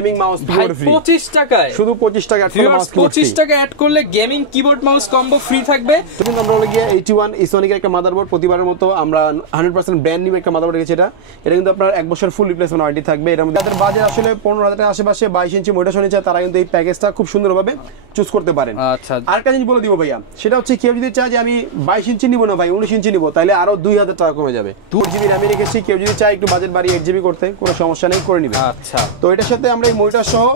Gaming mouse keyboard free 25 টাকায়, শুধু 25 টাকা অ্যাড করলে মাউস কিবোর্ড 25 টাকা অ্যাড করলে gaming keyboard mouse combo free থাকবে। কিন্তু আমরা হলো গিয়ে 81 ইসোনিকের একটা মাদারবোর্ড, প্রতিবারের মতো আমরা 100% ব্র্যান্ড নিউ একটা মাদারবোর্ড রেখেছি। এটা কিন্তু আপনার 1 বছর ফুল রিপ্লেসমেন্ট ওয়ারেন্টি থাকবে। এর মধ্যে যাদের বাজেট আসলে 15,000 টাকার আশেপাশে 22 ইঞ্চি মনিটর নিচ্ছে তারা কিন্তু এই প্যাকেজটা খুব সুন্দরভাবে চুজ করতে পারেন। আচ্ছা, আরেকটা জিনিস বলে দিব ভাইয়া, সেটা হচ্ছে কেউ যদি চায় যে আমি 22 ইঞ্চি নিব না ভাই 19 ইঞ্চি নিব, তাহলে আরো 2000 টাকা কমে যাবে। 2GB র্যাম রেখেছি, কেউ যদি চায় একটু বাজেট বাড়িয়ে 8GB করতে কোনো সমস্যা নেই, করে নিবে। আচ্ছা, তো এটার সাথে আমরা এই মনিটর সহ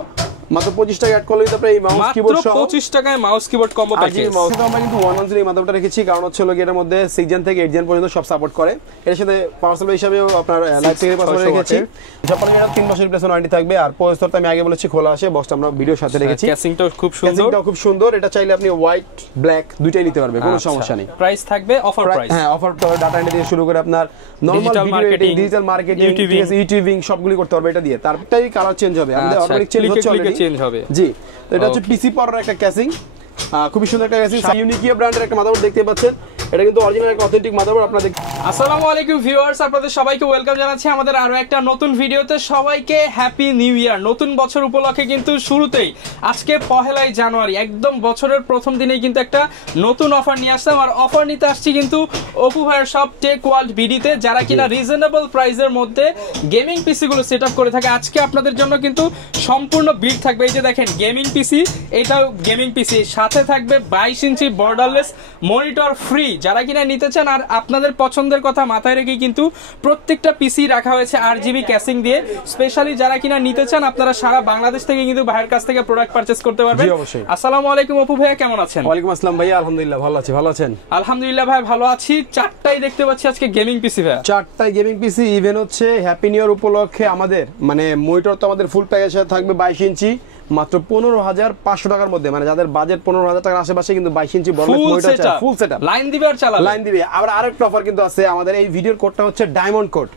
মাত্র 25 টাকা অ্যাড করলে তারপরে এই মাউস কিবোর্ড সহ 25 টাকায় মাউস কিবোর্ড কম্বো প্যাকেজ। আমরা কিন্তু 110 এই মাদারবোর্ডটা রেখেছি, কারণ হচ্ছে হলো এর মধ্যে 6 জেন থেকে 8 জেন পর্যন্ত সব সাপোর্ট করে। এর সাথে পাওয়ার সাপ্লাই হিসেবেও আপনার লাইট থেকে পাওয়ার রেখেছি। সবগুলো এটা 3 বছর রিপ্লেসমেন্ট ওয়ারেন্টি থাকবে। আর প্রসেসরটা আমি আগে বলেছি খোলা আসে, বক্সটা আমরা ভিডিওর সাথে রেখেছি। ক্যাসিংটাও খুব সুন্দর, ক্যাসিংটাও খুব সুন্দর। এটা চাইলে আপনি হোয়াইট ব্ল্যাক দুইটাই নিতে পারবেন, কোনো সমস্যা নেই। প্রাইস থাকবে অফার প্রাইস। হ্যাঁ, অফার ডাটা এন্ট্রি থেকে শুরু করে আপনার normal video editing, digital marketing, YouTubing সবগুলি করতে পারবে এটা দিয়ে। তারপরটাই কালার চেঞ্জ হবে, আমাদের অটোমেটিক চেঞ্জ হচ্ছে অলরেডি চেঞ্জ হবে। জি, তো এটা হচ্ছে পিসি পাওয়ার একটা ক্যাসিং, খুবই সুন্দর একটা ক্যাসিং। ইউনিকিয়া ব্র্যান্ডের একটা মাদারবোর্ড দেখতে পাচ্ছেন, এটা কিন্তু অরিজিনাল একটা অথেন্টিক মাদারবোর্ড আপনাদের। আসসালামু আলাইকুম ভিউয়ার্স, আপনাদের সবাইকে ওয়েলকাম জানাচ্ছি আমাদের আরো একটা নতুন ভিডিওতে। সবাইকে হ্যাপি নিউ ইয়ার। নতুন বছর উপলক্ষে কিন্তু শুরুতেই আজকে 1 জানুয়ারি একদম বছরের প্রথম দিনেই কিন্তু একটা নতুন অফার নিয়ে আসলাম। আর অফার নিতে আসছি কিন্তু অপু ভাইয়ের সব টেক ওয়ার্ল্ড বিডিতে, যারা কিনা রিজনেবল প্রাইসের মধ্যে গেমিং পিসি গুলো সেট আপ করে থাকে। আজকে আপনাদের জন্য কিন্তু সম্পূর্ণ বিল্ড থাকবে। এই যে দেখেন গেমিং পিসি, এটাও গেমিং পিসি, সাথে থাকবে 22 ইঞ্চি বর্ডারলেস মনিটর ফ্রি। যারা কিনা নিতে চান, আর আপনাদের পছন্দের কথা মাথায় রেখে কিন্তু প্রত্যেকটা পিসি রাখা হয়েছে RGB ক্যাসিং দিয়ে। স্পেশালি যারা কিনা নিতে চান, আপনারা সারা বাংলাদেশ থেকে কিন্তু ভাইয়ের কাছ থেকে প্রোডাক্ট পারচেজ করতে পারবেন। আসসালামু আলাইকুম অপু ভাইয়া, কেমন আছেন? ওয়ালাইকুম আসসালাম ভাইয়া, আলহামদুলিল্লাহ ভালো আছি। ভালো আছেন? আলহামদুলিল্লাহ ভাই ভালো আছি। 4টাই দেখতে পাচ্ছি আজকে গেমিং পিসি ভাইয়া। 4টাই গেমিং পিসি। ইভেন হচ্ছে হ্যাপি নিউ ইয়ার উপলক্ষে আমাদের মানে মনিটর তো আমাদের ফুল প্যাকেজ থাকবে 22 ইঞ্চি মাত্র 15,500 টাকার মধ্যে। মানে যাদের বাজেট 15,000 টাকার আশেপাশে কিন্তু 22 ইঞ্চি বড় মনিটর চাই, ফুল সেটআপ লাইন দিবে আর চালাবে, লাইন দিবে। আবার আরেকটা অফার কিন্তু আছে আমাদের। এই ভিডিওর কোডটা হচ্ছে ডায়মন্ড কোড।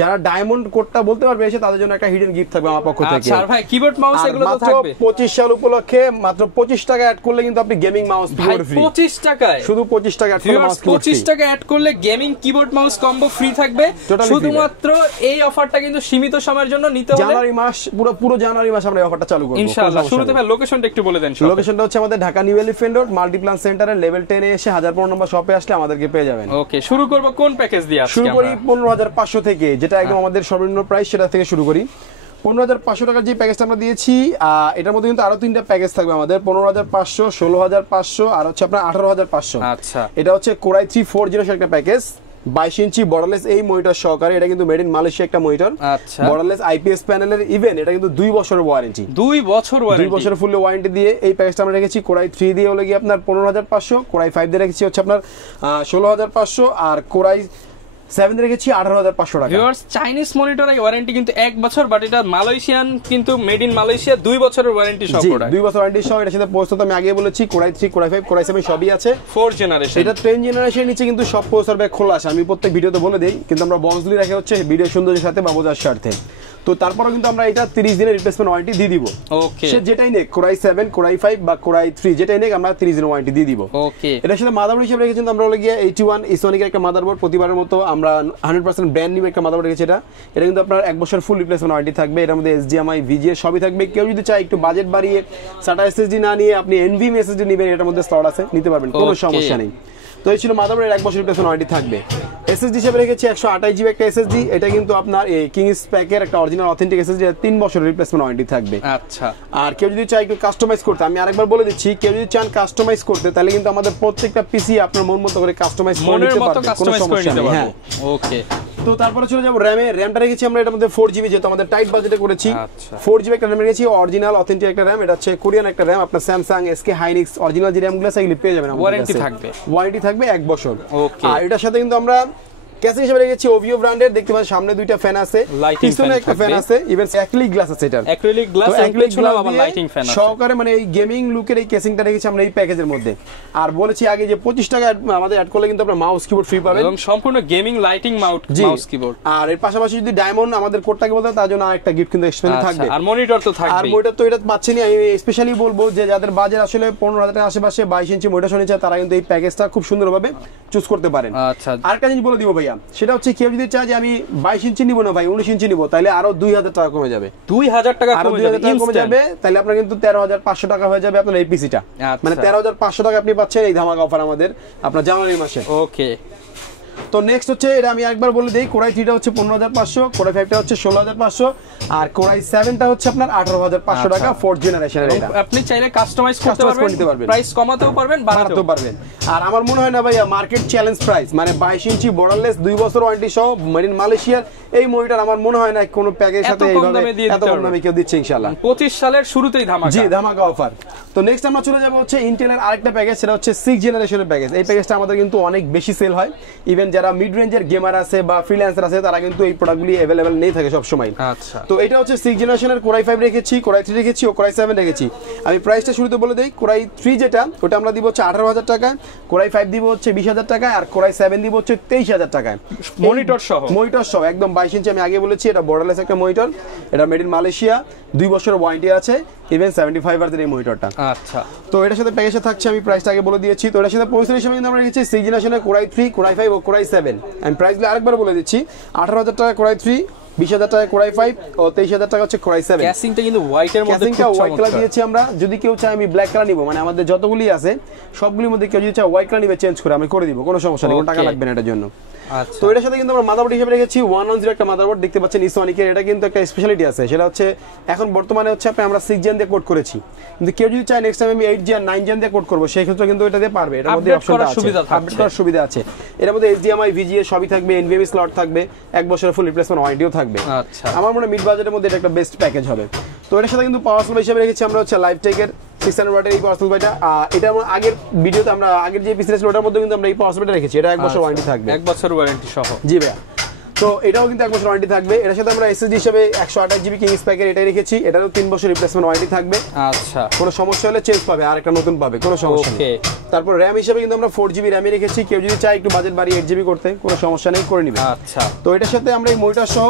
যারা ডায়মন্ড কোডটা বলতে পারবে এসে তাদের জন্য একটা হিডেন গিফট থাকবে আমার পক্ষ থেকে। আচ্ছা ভাই, কিবোর্ড মাউস এগুলো তো থাকবে। 25 সাল উপলক্ষে মাত্র 25 টাকা অ্যাড করলে কিন্তু আপনি গেমিং মাউস কিবোর্ড ফ্রি 25 টাকায়, শুধু 25 টাকা অ্যাড করলে মাউস কিবোর্ড 25 টাকা অ্যাড করলে gaming keyboard mouse combo free থাকবে। শুধুমাত্র এই অফারটা কিন্তু সীমিত সময়ের জন্য নিতে হবে। জানুয়ারি মাস, পুরো জানুয়ারি মাস আমরা এই অফারটা চালু করব ইনশাআল্লাহ। শুরুতে ভাই লোকেশনটা একটু বলে দেন। লোকেশনটা হচ্ছে আমাদের Dhaka new elephant road Multiplan সেন্টারের লেভেল 10 এ এসে 1015 নম্বর শপে আসলে আমাদেরকে পেয়ে যাবেন। ওকে, শুরু করব কোন প্যাকেজ দিয়ে? আজকে শুরু করি 15,500 থেকে, যেটা একদম আমাদের সর্বনিম্ন প্রাইস, সেটা থেকে শুরু করি। 15,500 টাকার যে প্যাকেজটা আমরা দিয়েছি, এটার মধ্যে কিন্তু আরো 3টা প্যাকেজ থাকবে আমাদের। 15,500, 16,500 আর হচ্ছে আপনার 18,500। আচ্ছা, এটা হচ্ছে কোরাই 340 একটা প্যাকেজ, 22 ইঞ্চি বর্ডারলেস এই মনিটর সহকারে। এটা কিন্তু মেড ইন মালয়েশিয়া একটা মনিটর। আচ্ছা, বর্ডারলেস IPS প্যানেলের। ইভেন এটা কিন্তু 2 বছরের ওয়ারেন্টি, 2 বছরের ফুল ওয়ারেন্টি দিয়ে এই প্যাকেজটা আমরা রেখেছি। কোরাই 3 দিয়ে হলো গিয়ে আপনার 15,500, কোরাই 5 দিয়ে রেখেছি হচ্ছে আপনার 16,500 আর কোরাই 7 রেখেছি 18,500 টাকা। ভিউয়ার্স, চাইনিজ মনিটরের ওয়ারেন্টি কিন্তু 1 বছর, বাট এটা মালয়েশিয়ান কিন্তু মেড ইন মালয়েশিয়া 2 বছরের ওয়ারেন্টি সহ প্রোডাক্ট। 2 বছর ওয়ারেন্টি সহ। এর সাথে প্রসেসর তো আমি আগে বলেছি কোরাই 3, কোরাই 5, কোরাই 7 সবই আছে। 4 জেনারেশন। এটা 10 জেনারেশনের নিচে কিন্তু সব প্রসেসর ব্যাগ খোলা আছে। আমি প্রত্যেক ভিডিওতে বলে দেই, কিন্তু আমরা বক্সগুলি রাখা হচ্ছে ভিডিও সৌন্দর্যের সাথে বা বোঝার স্বার্থে। তো তারপরেও কিন্তু আমরা এটা 30 দিনের রিপ্লেসমেন্ট ওয়ারেন্টি দিয়ে দিব। ওকে, সে যেটাই নেক, কোরাই 7, কোরাই 5 বা কোরাই 3 যেটাই নেক আমরা 30 দিনের ওয়ারেন্টি দিয়ে দিব। ওকে, এটার সাথে মাদারবোর্ড হিসেবে রেখেছি আমরা হলো গিয়ে 81 ইসোনিকের একটা মাদারবোর্ড, প্রতিবারের মতো আমরা 100% ব্র্যান্ড নিউ একটা মাদারবোর্ড রেখেছি। এটা কিন্তু আপনার 1 বছর ফুল রিপ্লেসমেন্ট ওয়ারেন্টি থাকবে। এর মধ্যে HDMI, VGA সবই থাকবে। কেউ যদি চায় একটু বাজেট বাড়িয়ে SATA SSD না নিয়ে আপনি NVMe SSD নেবেন, এটার মধ্যে স্লট আছে, নিতে পারবেন, কোনো সমস্যা নেই। তো এই ছিল মাদারবোর্ডের 1 বছর রিপ্লেসমেন্ট ওয়ারেন্টি থাকবে। SSD হিসেবে রেখেছি 128GB একটা SSD। এটা কিন্তু আপনার এই কিংস প্যাকের একটা অরিজিনাল অথেন্টিক SSD, 3 বছরের রিপ্লেসমেন্ট ওয়ারেন্টি থাকবে। আচ্ছা, আর কেউ যদি চায় একটু কাস্টমাইজ করতে, আমি আরেকবার বলে দিচ্ছি, কেউ যদি চান কাস্টমাইজ করতে তাহলে কিন্তু আমাদের প্রত্যেকটা পিসি আপনার মন মতো করে কাস্টমাইজ করে নিতে পারবেন, কোনো সমস্যা নেই। হ্যাঁ, ওকে। তো তারপরে চলে যাবো র্যামটা রেখেছি আমরা এটার মধ্যে 4GB, যেহেতু আমাদের টাইট বাজেটে করেছি। 4GB একটা র্যাম রেখেছি, অরিজিনাল অথেন্টিক একটা র্যাম। এটা হচ্ছে কোরিয়ান একটা র্যাম, আপনার স্যামসাং, SK হাইনিক্স অরিজিনাল যে র্যামগুলো আছে এগুলি পেয়ে যাবেন। ওয়ারেন্টি থাকবে 1 বছর। আর এটার সাথে কিন্তু আমরা ক্যাসিং হিসেবে রেখেছি ওভিও ব্র্যান্ডের। দেখতে পাচ্ছেন সামনে 2টা ফ্যান আছে, পিছনে একটা ফ্যান আছে, ইভেন অ্যাক্রিলিক গ্লাস আছে। এটা অ্যাক্রিলিক গ্লাস, পেছনে আবার লাইটিং ফ্যান আছে সহকারে। মানে এই গেমিং লুকের এই ক্যাসিংটা রেখেছি আমরা এই প্যাকেজের মধ্যে। আর বলেছি আগে যে 25 টাকা আমাদের অ্যাড করলে কিন্তু আপনারা মাউস কিবোর্ড ফ্রি পাবেন, এবং সম্পূর্ণ গেমিং লাইটিং মাউস কিবোর্ড। আর এর পাশাপাশি যদি ডায়মন্ড আমাদের কোডটাকে বলতে তার জন্য আরেকটা গিফট কিন্তু এক্সপেন্স থাকবে। আর মনিটর তো থাকবে। আর মনিটর তো এটা পাচ্ছেনই। আমি স্পেশালি বলবো যে যাদের বাজেট আসলে 15,000 টাকার আশেপাশে 22 ইঞ্চি মনিটর নিচ্ছে তারা কিন্তু এই প্যাকেজটা খুব সুন্দরভাবে চুজ করতে পারেন। আচ্ছা, আরেকটা জিনিস বলে দিব ভাইয়া, ভাইয়া, সেটা হচ্ছে কেউ যদি চায় যে আমি 22 ইঞ্চি নিব না ভাই 19 ইঞ্চি নিব, তাহলে আরো 2000 টাকা কমে যাবে। 2000 টাকা আরো কমে 2000 টাকা কমে instant। যাবে, তাহলে আপনার কিন্তু 13500 টাকা হয়ে যাবে আপনার এই পিসিটা। আচ্ছা। মানে 13500 টাকা আপনি পাচ্ছেন এই ধামাকা অফার আমাদের আপনার জানুয়ারি মাসে। ওকে। তো নেক্সট হচ্ছে, এটা আমি একবার বলে দিই, কোরাই 3টা হচ্ছে 15500, কোরাই 5টা হচ্ছে 16500, আর কোরাই 7টা হচ্ছে আপনার 18500 টাকা 4th জেনারেশনের। এটা আপনি চাইলে কাস্টমাইজ করতে নিতে পারবেন, প্রাইস কমাতেও পারবেন, বাড়াতেও পারবেন। আর আমার মনে হয় না ভাইয়া মার্কেট চ্যালেঞ্জ প্রাইস, মানে 22 ইঞ্চি বর্ডারলেস 2 বছর ওয়ারেন্টি সহ মেড ইন মালয়েশিয়ার এই মনিটর আমার মনে হয় না কোনো প্যাকেজের সাথে এইভাবে এত কম দামে কেউ দিচ্ছে ইনশাআল্লাহ। 25 সালের শুরুতেই ধামাকা। জি, ধামাকা অফার। তো নেক্সট আমরা চলে যাব হচ্ছে ইন্টেলের আরেকটা প্যাকেজ, সেটা হচ্ছে 6th জেনারেশনের প্যাকেজ। এই প্যাকেজটা আমাদের কিন্তু অনেক বেশি সেল হয়, ইভেন যারা মিড রেঞ্জের গেমার আছে বা ফ্রিল্যান্সার আছে তারা কিন্তু এই প্রোডাক্টগুলি अवेलेबल নেই থাকে সব সময়। আচ্ছা। তো এটা হচ্ছে 6th জেনারেশনের কোরাই 5 রেখেছি, কোরাই 3 রেখেছি ও কোরাই 7 রেখেছি। আমি প্রাইসটা শুরুতে বলে দেই, কোরাই 3 যেটা ওটা আমরা দিব হচ্ছে 18000 টাকা, কোরাই 5 দিব হচ্ছে 20000 টাকা, আর কোরাই 7 দিব হচ্ছে 23000 টাকায় মনিটর সহ একদম 22 ইঞ্চি। আমি আগে বলেছি এটা বর্ডারলেস একটা মনিটর, এটা মেড ইন মালয়েশিয়া, 2 বছরের ওয়ারেন্টি আছে, ইভেন 75 এর এই মনিটরটা। আচ্ছা। তো এটার সাথে প্যাকেজে থাকছে, আমি প্রাইসটা আগে বলে দিয়েছি। তো এটার সাথে প্রসেসর হিসেবে কিন্তু আমরা রেখেছি 6th জেনারেশনের কোরাই 3, কোরাই 5 ও কোরাই 7। আমি প্রাইসগুলো আরেকবার বলে দিচ্ছি, 18000 টাকা কোরাই 3, 20000 টাকা কোরাই 5 ও 23000 টাকা হচ্ছে কোরাই 7। ক্যাসিংটা কিন্তু হোয়াইটের মধ্যে, ক্যাসিংটা হোয়াইট কালার দিয়েছি আমরা। যদি কেউ চায় আমি ব্ল্যাক কালার নিব, মানে আমাদের যতগুলি আছে সবগুলির মধ্যে কেউ যদি চায় হোয়াইট কালার নিবে চেঞ্জ করে আমি করে দিব, কোনো সমস্যা নেই, কোনো টাকা লাগবে না এটার জন্য। আচ্ছা। তো এটার সাথে কিন্তু আমরা মাদারবোর্ড হিসেবে রেখেছি 110 একটা মাদারবোর্ড, দেখতে পাচ্ছেন ইসোনিকের। এটা কিন্তু একটা স্পেশালিটি আছে, সেটা হচ্ছে এখন বর্তমানে হচ্ছে আমরা 6 জেন দিয়ে কোড করেছি, কিন্তু কেউ যদি চায় নেক্সট টাইম আমি 8 জেন 9 জেন দিয়ে কোড করব, সেই ক্ষেত্রে কিন্তু এটা দিয়ে পারবে। এটার মধ্যে অপশনটা আছে, আপডেট করার সুবিধা আছে। এর মধ্যে HDMI VGA সবই থাকবে, NVMe স্লট থাকবে, 1 বছরের ফুল রিপ্লেসমেন্ট ওয়ারেন্টিও থাকবে। আচ্ছা। আমার মনে হয় মিড বাজেটের মধ্যে এটা একটা বেস্ট প্যাকেজ হবে। তো এটার সাথে কিন্তু পাওয়ার সাপ্লাই হিসেবে রেখেছি আমরা হচ্ছে লাইফটেকের 600 ওয়াটের এই পাওয়ার সাপ্লাইটা। এটা আমরা আগের ভিডিওতে আমরা আগের যে পিসি ছিল ওটার মধ্যে কিন্তু আমরা এই পাওয়ার সাপ্লাইটা রেখেছি, এটা 1 বছর ওয়ারেন্টি থাকবে, 1 বছর ওয়ারেন্টি সহ। জি ভাইয়া। তো এটাও কিন্তু 1 বছর ওয়ারেন্টি থাকবে। এর সাথে আমরা SSD হিসেবে 128 GB কিংস প্যাকের এটাই রেখেছি, এটারও 3 বছর রিপ্লেসমেন্ট ওয়ারেন্টি থাকবে। আচ্ছা। কোনো সমস্যা হলে চেঞ্জ পাবে, আর একটা নতুন পাবে, কোনো সমস্যা নেই। তারপর RAM হিসেবে কিন্তু আমরা 4 GB RAM রেখেছি, কেউ যদি চায় একটু বাজেট বাড়িয়ে 8 GB করতে কোনো সমস্যা নেই, করে নিবে। আচ্ছা। তো এটার সাথে আমরা এই মনিটর সহ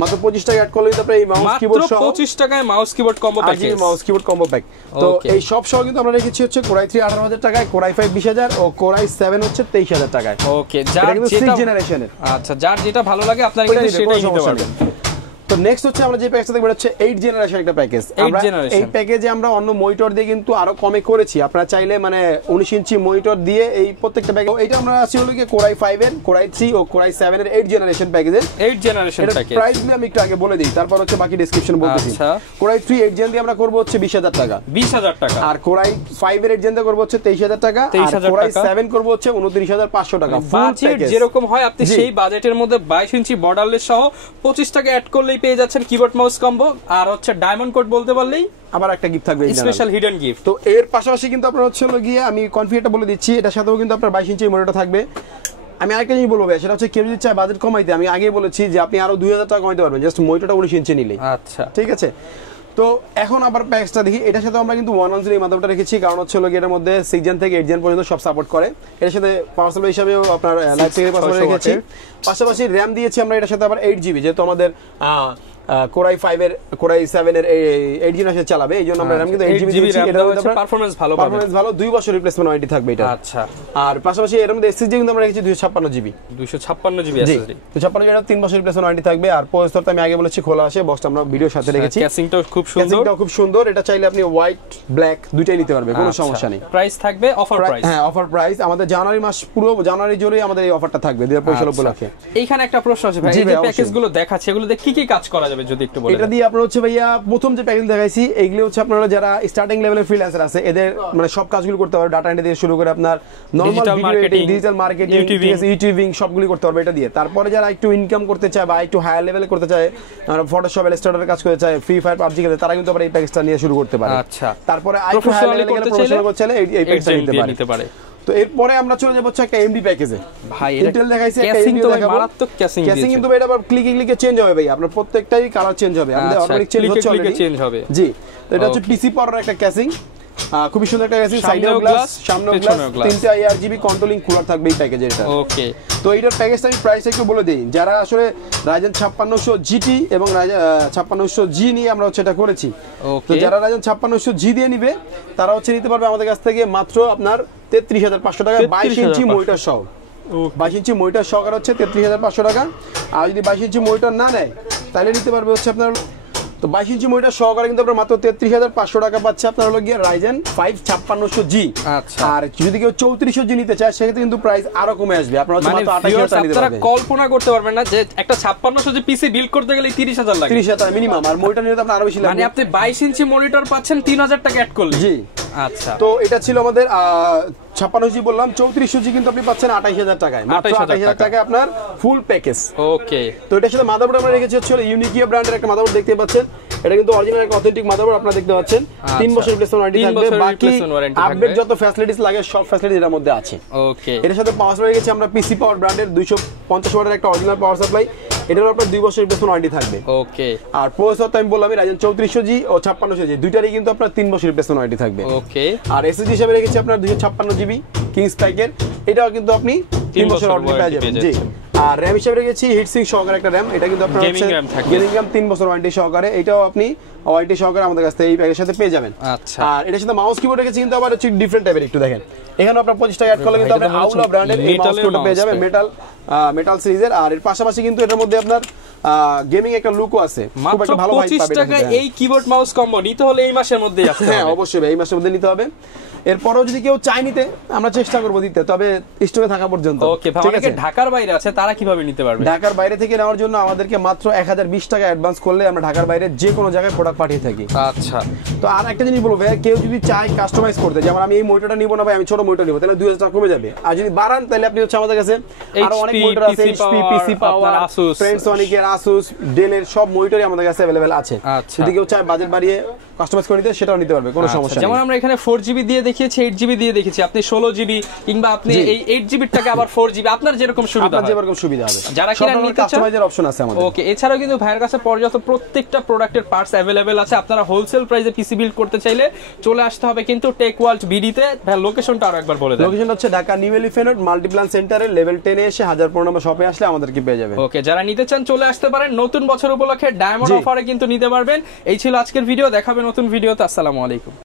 মাত্র 25 টাকা অ্যাড করলে তারপরে এই মাউস কিবোর্ড সহ 25 টাকায় mouse keyboard combo package, mouse keyboard combo pack. তো এই সব সহ কিন্তু আমরা রেখেছি হচ্ছে কোরাই 3 18000 টাকায়, কোরাই 5 20000 ও কোরাই 7 হচ্ছে 23000 টাকায়। ওকে, যার যেটা জেনারেশনের, আচ্ছা, যার যেটা ভালো লাগে আপনারা কিন্তু সেটাই নিতে পারবেন। তো নেক্সট হচ্ছে আমরা যে প্যাকেজটা দেখব হচ্ছে 8 জেনারেশন একটা প্যাকেজ। আমরা এই প্যাকেজে আমরা অন্য মনিটর দিয়ে কিন্তু আরো কমে করেছি, আপনারা চাইলে মানে 19 ইঞ্চি মনিটর দিয়ে এই প্রত্যেকটা প্যাকেজ। এইটা আমরা আসি হলো কি কোরাই 5 এর, কোরাই 3 ও কোরাই 7 এর 8 জেনারেশন প্যাকেজের। 8 জেনারেশন প্যাকেজ প্রাইস আমি একটু আগে বলে দিই, তারপর হচ্ছে বাকি ডেসক্রিপশন বলতেছি। আচ্ছা। কোরাই 3 8 জেন দিয়ে আমরা করব হচ্ছে 20000 টাকা, 20000 টাকা। আর কোরাই 5 এর 8 জেন দিয়ে করব হচ্ছে 23000 টাকা, আর কোরাই 7 করব হচ্ছে 29500 টাকা। বাজেট যেরকম হয় আপনি সেই বাজেটের মধ্যে 22 ইঞ্চি বর্ডারলেস সহ 25 টাকা অ্যাড করলেই পেয়ে যাচ্ছেন কিবোর্ড মাউস কম্বো, আর হচ্ছে ডায়মন্ড কোড বলতে পারলেই আবার একটা গিফট থাকবে, স্পেশাল হিডেন গিফট। তো এর পাশাপাশি কিন্তু আপনারা হচ্ছে গিয়ে আমি কনফিগারটা বলে দিচ্ছি, এটার সাথেও কিন্তু আপনার 22 ইঞ্চি মনিটর থাকবে। আমি আরেকটা জিনিস বলবো, সেটা হচ্ছে কেউ যদি চায় বাজেট কমাইতে, আমি আগেই বলেছি যে আপনি আরো 2000 টাকা কমাইতে পারবেন জাস্ট মনিটরটা 19 ইঞ্চি নিলেই। আচ্ছা, ঠিক আছে। তো এখন আবার প্যাকেজটা দেখি, এটার সাথে আমরা কিন্তু 110 এই মাদারবোর্ডটা রেখেছি, কারণ হচ্ছে এটার মধ্যে 6 জেন থেকে 8 জেন পর্যন্ত সব সাপোর্ট করে। এর সাথে পাওয়ার সাপ্লাই হিসেবেও আপনার লাইফটেকের পাশাপাশি রেখেছি, পাশাপাশি RAM দিয়েছি আমরা এটার সাথে আবার 8 GB, যেহেতু আমাদের কোরাই 5 এর কোরাই 7 এর 8 জেনারেশন চালাবে, এইজন্য আমরা RAM কিন্তু 8 GB দিয়েছি। এটা হচ্ছে পারফরম্যান্স ভালো পাবেন, পারফরম্যান্স ভালো, 2 বছর রিপ্লেসমেন্ট ওয়ারেন্টি থাকবে এটা। আচ্ছা। আর পাশাপাশি এর মধ্যে SSD কিন্তু আমরা রেখেছি 256 GB, 256 GB SSD, 256 GB, 3 বছর রিপ্লেসমেন্ট ওয়ারেন্টি থাকবে। আর প্রসেসরটা আমি আগে বলেছি খোলা আসে, বক্সটা আমরা ভিডিওর সাথে রেখেছি। ক্যাসিংটাও খুব সুন্দর, ক্যাসিংটাও খুব সুন্দর। এটা চাইলে আপনি হোয়াইট ব্ল্যাক দুইটাই নিতে পারবে, কোনো সমস্যা নেই। প্রাইস থাকবে অফার প্রাইস, হ্যাঁ অফার প্রাইস। আমাদের জানুয়ারি মাস পুরো জানুয়ারি জুড়ে আমাদের এই অফারটা থাকবে 2025 উপলক্ষে। এইখানে একটা প্রশ্ন আছে ভাই, এই যে প্যাকেজগুলো দেখাচ্ছে এগুলোতে কি কি কাজ করা যাবে যদি একটু বলেন। এটা দিয়ে আপনারা হচ্ছে ভাইয়া প্রথম যে প্যাকেজ দেখাইছি এইগুলো হচ্ছে আপনারা যারা স্টার্টিং লেভেলের ফ্রিল্যান্সার আছে এদের মানে সব কাজগুলো করতে পারবে, ডাটা এন্ট্রি থেকে শুরু করে আপনার normal video editing, digital marketing, YouTubing সবগুলো করতে পারবে এটা দিয়ে। তারপরে যারা একটু ইনকাম করতে চায় বা একটু হায়ার লেভেলে করতে চায়, ফটোশপ ইলাস্ট্রেটরের কাজ করতে চায়, ফ্রি ফায়ার পাবজি খেলতে, তারা কিন্তু আবার এই প্যাকেজটা নিয়ে শুরু করতে পারে। আচ্ছা। তারপরে একটু হায়ার লেভেলে প্রফেশনাল করতে চাইলে এই প্যাকেজটা নিতে পারে। তো এরপরে আমরা চলে যাব হচ্ছে একটা এমডি প্যাকেজে। ভাই ইন্টেল দেখাইছে, একটা ক্যাসিং এমডি তো দেখাবো। মারাত্মক ক্যাসিং কিন্তু এটা আবার ক্লিকে চেঞ্জ হবে ভাই, আপনার প্রত্যেকটাই কালার চেঞ্জ হবে, আমাদের অটোমেটিক চেঞ্জ হচ্ছে অলরেডি চেঞ্জ হবে। জি, তো এটা হচ্ছে পিসি পাওয়ার একটা ক্যাসিং, খুবই সুন্দর একটা ক্যাসিং, সাইডেও গ্লাস, সামনেও গ্লাস, 3টা ARGB কন্ট্রোলিং কুলার থাকবে এই প্যাকেজে এটা। ওকে। তো এইটার প্যাকেজটা আমি প্রাইস একটু বলে দেই, যারা আসলে Ryzen 5600 GT এবং Ryzen 5600G নিয়ে আমরা হচ্ছে এটা করেছি। তো যারা Ryzen 5600G দিয়ে নিবে তারা হচ্ছে নিতে পারবে আমাদের কাছ থেকে মাত্র আপনার 33500 টাকা 22 ইঞ্চি মনিটর সহ। 22 ইঞ্চি মনিটর সহকারে হচ্ছে 33,500 টাকা। আর যদি 22 ইঞ্চি মনিটর না নেয় তাহলে নিতে পারবে হচ্ছে আপনার, তো 22 ইঞ্চি মনিটর সহকারে কিন্তু আপনার মাত্র 33,500 টাকা পাচ্ছে আপনার হলো গিয়ে Ryzen 5 5600G। আচ্ছা, আর যদি কেউ 3400G নিতে চায় সেক্ষেত্রে কিন্তু প্রাইস আরো কমে আসবে, আপনারা হচ্ছে মাত্র 28,000 টাকা নিতে আপনারা পারবেন। কল্পনা করতে পারবেন না যে একটা 5600 পিসি বিল্ড করতে গেলে 30,000 লাগে, 30,000 টাকা মিনিমাম। আর মনিটর নিলে তো আপনার আরো বেশি লাগবে, মানে আপনি 22 ইঞ্চি মনিটর পাচ্ছেন 3000 টাকা অ্যাড করলে। জি। আচ্ছা, তো এটা ছিল আমাদের 56G বললাম, 3400G কিন্তু আপনি পাচ্ছেন 28,000 টাকায়, মাত্র 28,000 টাকায় আপনার ফুল প্যাকেজ। ওকে, তো এটার সাথে মাদারবোর্ড আমরা রেখেছি হচ্ছে ইউনিকিয়া ব্র্যান্ডের একটা মাদারবোর্ড দেখতে পাচ্ছেন, এটা কিন্তু অরিজিনাল একটা অথেন্টিক মাদারবোর্ড আপনারা দেখতে পাচ্ছেন। 3 বছর রিপ্লেসমেন্ট ওয়ারেন্টি থাকবে, বাকি আপডেট যত ফ্যাসিলিটিস লাগে সব ফ্যাসিলিটি এর মধ্যে আছে। ওকে, এর সাথে পাওয়ার সাপ্লাই রেখেছি আমরা পিসি পাওয়ার ব্র্যান্ডের 250 ওয়াটের একটা অরিজিনাল পাওয়ার সাপ্লাই, এটার আপনার 2 বছর রিপ্লেসমেন্ট ওয়ারেন্টি থাকবে। ওকে, আর প্রসেসর তো আমি বললাম Ryzen 3400G ও 5600G দুইটারই কিন্তু আপনার 3 বছর রিপ্লেসমেন্ট ওয়ারেন্টি থাকবে। ওকে, আর এসএসডি হিসেবে রেখেছি আপনার 256GB কিংস প্যাকের, এটাও কিন্তু আপনি 3 বছর ওয়ারেন্টি পেয়ে যাবেন। জি। আর র‍্যাম হিসেবে রেখেছি হিটসিং সহকারে একটা র‍্যাম, এটা কিন্তু আপনার হচ্ছে গেমিং র‍্যাম 3 বছর ওয়ারেন্টি সহকারে, এটাও আপনি ওয়ারেন্টি সহকারে আমাদের কাছ থেকে এই প্যাকের সাথে পেয়ে যাবেন। আচ্ছা, আর এটার সাথে মাউস কিবোর্ড রেখেছি কিন্তু আবার হচ্ছে ডিফারেন্ট টাইপের, একটু দেখেন এখানে আপনার 25 টাকা অ্যাড করলে কিন্তু আপনি আউলা ব্র্যান্ডের এই মাউস কিবোর্ড পেয়ে যাবেন, মেটাল সিরিজের। আর এর পাশাপাশি কিন্তু এটার মধ্যে আপনার গেমিং একটা লুকও আছে, খুব একটা ভালো ভাই পাবেন। 25 টাকা এই কিবোর্ড মাউস কম্বো নিতে হলে এই মাসের মধ্যেই আসতে হবে। হ্যাঁ অবশ্যই ভাই, এই মাসের মধ্যে নিতে হবে। এরপরও যদি কেউ চাই নিতে আমরা চেষ্টা করব দিতে, তবে স্টোরে থাকা পর্যন্ত। ওকে, অনেকে ঢাকার বাইরে আছে তারা কিভাবে নিতে পারবে? ঢাকার বাইরে থেকে নেওয়ার জন্য আমাদেরকে মাত্র 1020 টাকা অ্যাডভান্স করলে আমরা ঢাকার বাইরে যে কোনো জায়গায় প্রোডাক্ট পাঠিয়ে থাকি। আচ্ছা, তো আর একটা জিনিস বলবো ভাই, কেউ যদি চায় কাস্টমাইজ করতে, যেমন আমি এই মনিটরটা নিব না ভাই, আমি ছোট মনিটর নিব, তাহলে 2000 টাকা কমে যাবে। আর যদি বাড়ান তাহলে আপনি হচ্ছে আমাদের কাছে আরো অনেক মনিটর আছে, HP PC পাওয়ার, Panasonic, Asus, Dell এর সব মনিটরই আমাদের কাছে अवेलेबल আছে। যদি কেউ চায় বাজেট বাড়িয়ে কাস্টমাইজ করে নিতে সেটাও নিতে পারবে, কোনো সমস্যা নেই। যেমন আমরা এখানে 4GB দিয়ে দেখিয়েছি, 8GB দিয়ে দেখেছি, আপনি 16GB কিংবা আপনি এই 8GB টাকা আবার 4GB আপনার যেরকম সুবিধা হয়, আপনার যেরকম সুবিধা হবে, যারা কিনা নিতে চান কাস্টমাইজের অপশন আছে আমাদের। ওকে, এছাড়াও কিন্তু ভাইয়ের কাছে পর্যাপ্ত প্রত্যেকটা প্রোডাক্টের পার্টস अवेलेबल আছে। আপনারা হোলসেল প্রাইসে পিসি বিল্ড করতে চাইলে চলে আসতে হবে কিন্তু টেক ওয়ার্ল্ড বিডিতে। ভাই লোকেশনটা আরো একবার বলে দেন। লোকেশনটা হচ্ছে Dhaka new elephant road Multiplan সেন্টারে লেভেল 10 এ এসে 1015 নম্বর শপে আসলে আমাদেরকে পেয়ে যাবেন। ওকে, যারা নিতে চান চলে আসতে পারেন, নতুন বছর উপলক্ষে ডায়মন্ড অফারে কিন্তু নিতে পারবেন। এই ছিল আজকের ভিডিও, দেখাবে নতুন ভিডিওতে। আসসালামু আলাইকুম।